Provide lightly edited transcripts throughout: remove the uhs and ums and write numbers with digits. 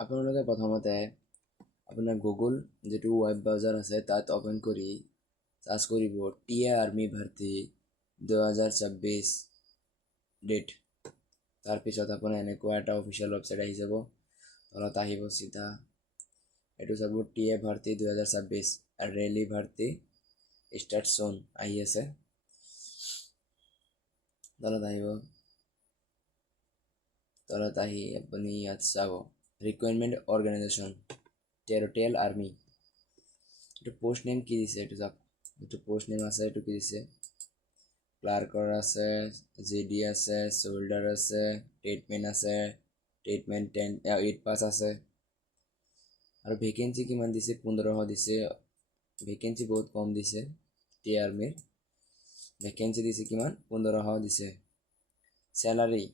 আপোনালোকে প্ৰথমতে আপোনাৰ গুগল যিটো ৱেব ব্ৰাউজাৰ আছে তাত অপেন কৰি সাৰ্চ কৰিব টিএ আৰ্মি ভৰ্তি 2026 ডেট। তাৰপিছত আপোনাৰ এনেকুৱা এটা অফিচিয়েল ৱেবছাইট আহি যাব, তলত আহিব চিধা এইটো চাব টিএ ভৰ্তি 2026 আৰু ৰেলী ভৰ্তি স্টাৰ্ট সোন আহি আছে। তলত আহি আপুনি ইয়াত চাব ৰিকুৱাৰমেণ্ট অৰ্গেনাইজেশ্যন টেৰিটৰিয়েল আৰ্মি। এইটো পোষ্ট নেম কি দিছে এইটো চাওক, এইটো পোষ্ট নেম আছে, এইটো কি দিছে ক্লাৰ্কৰ আছে, জিডি আছে, চোল্ডাৰ আছে, ট্ৰিটমেণ্ট আছে, ট্ৰিটমেণ্ট 8 পাছ আছে। আৰু ভেকেঞ্চি কিমান দিছে 1500 দিছে, ভেকেঞ্চি বহুত কম দিছে। টি আৰ্মিৰ ভেকেঞ্চি দিছে কিমান 1500 দিছে। স্যালাৰি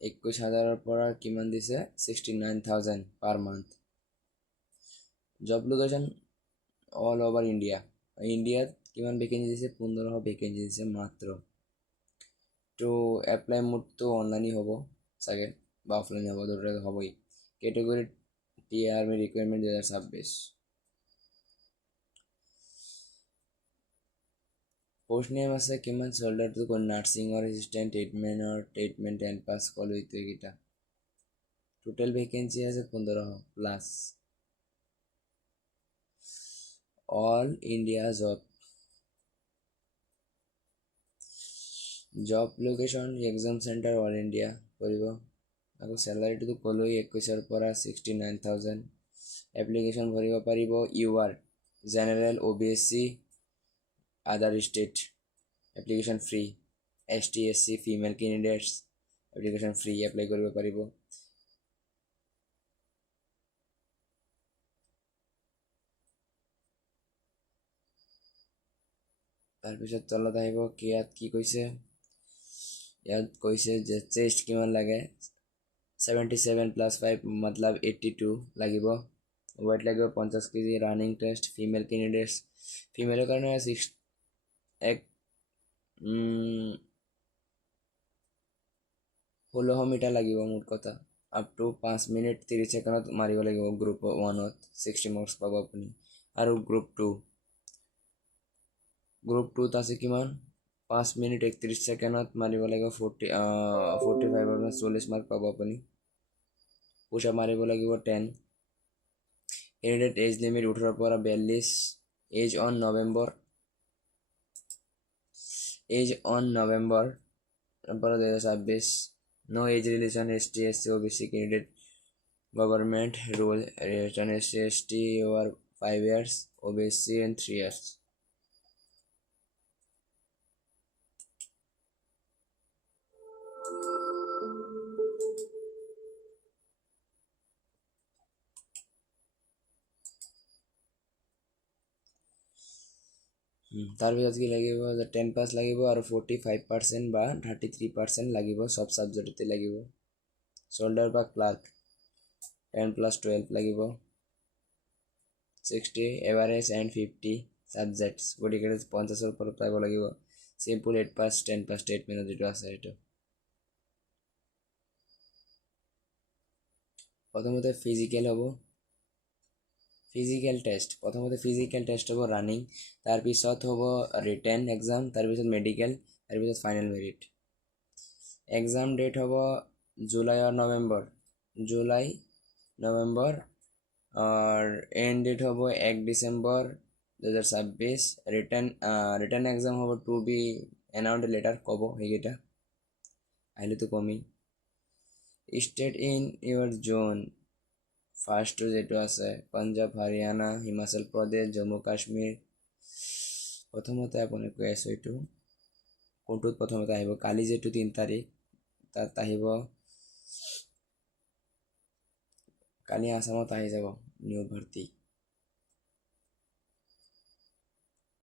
21,000 পৰা কিমান দিছে 69,000 per month. Job location all over India, ইণ্ডিয়াত কিমান ভেকেঞ্চি দিছে 1500 ভেকেঞ্চি দিছে মাত্ৰ। তো এপ্লাই মোডটো অনলাইনই হ'ব চাগে বা অফলাইন হ'ব, দুটাতে হ'বই। Category T army requirement 2026। Post name আছে কিমান চোল্ডাৰটো নাৰ্ছিঙৰ এছিষ্টেণ্ট, ট্ৰিটমেণ্ট 10 পাছ কলো এইকেইটা। টোটেল ভেকেঞ্চি আছে 1500 plus. All India job location exam centre all India কৰিব। আকৌ চেলাৰিটোতো ক'লোৱেই 21,000 পৰা 69,000। এপ্লিকেশ্যন ভৰিব পাৰিব ইউআৰ জেনেৰেল OBC আদাৰ state, application free. ST SC female candidates application free, apply কৰিব পাৰিব। তাৰপিছত তলত আহিব ইয়াত কি কৈছে, ইয়াত কৈছে যে চেষ্ট কিমান লাগে 77 + 5 মতলব 82 লাগিব। ৱেইট লাগিব 50 kg। Running test female candidates, ফিমেলৰ কাৰণে 1600 মিটাৰ লাগিব মোৰ কথা। আপ টু 5 মিনিট 30 ছেকেণ্ডত মাৰিব লাগিব। গ্ৰুপ 1ত 60 মাৰ্কছ পাব আপুনি। আৰু গ্ৰুপ 2ত আছে কিমান 5 মিনিট 31 ছেকেণ্ডত মাৰিব লাগিব 45 মাৰ্ক পাব আপুনি। পুsh-up মাৰিব লাগিব 10। কেণ্ডিডেট এজ লিমিট 18 পৰা 42। Age on November 2026। No age relation ST SC OBC candidate government rule relation SC ST over 5 years OBC and 3 years। তাৰপিছত কি লাগিব 10 পাছ লাগিব আৰু 45% বা 33% লাগিব, সব ছাবজেক্টতে লাগিব। চোল্ডাৰ বা ক্লাৰ্ক 10 + 12 লাগিব। 60 এভাৰেজ এণ্ড 50 ছাবজেক্টছ, গতিকে 50ৰ ওপৰত পাব লাগিব। চিম্পল 8 পাছ 10 পাছ ষ্টেটমেণ্টত যিটো আছে সেইটো। প্ৰথমতে ফিজিকেল হ'ব, ফিজিকেল টেষ্ট হ'ব ৰানিং, তাৰপিছত হ'ব ৰিটেন এক্সাম, তাৰপিছত মেডিকেল, তাৰপিছত ফাইনেল মেৰিট। এক্সাম ডেট হ'ব জুলাই আৰু নৱেম্বৰ और एंड डेट हम 1 डिसेम्बर 2026। रिटर्न एग्जाम हम टू बी एनाउंड लेटर कब সেইকেইটা আহিলেতো কমেই। স্টেট ইন ইউৰ জোন ফাৰ্ষ্টটো যেটো আছে পাঞ্জাব, হাৰিয়ানা, হিমাচল প্ৰদেশ, জম্মু কাশ্মীৰ। প্ৰথমতে আপুনি কৈ আছোঁ এইটো কোনটোত প্ৰথমতে আহিব, কালি যেটো 3 তাৰিখ তাত আহিব, কালি আসামত আহি যাব নিউ ভৰ্তি।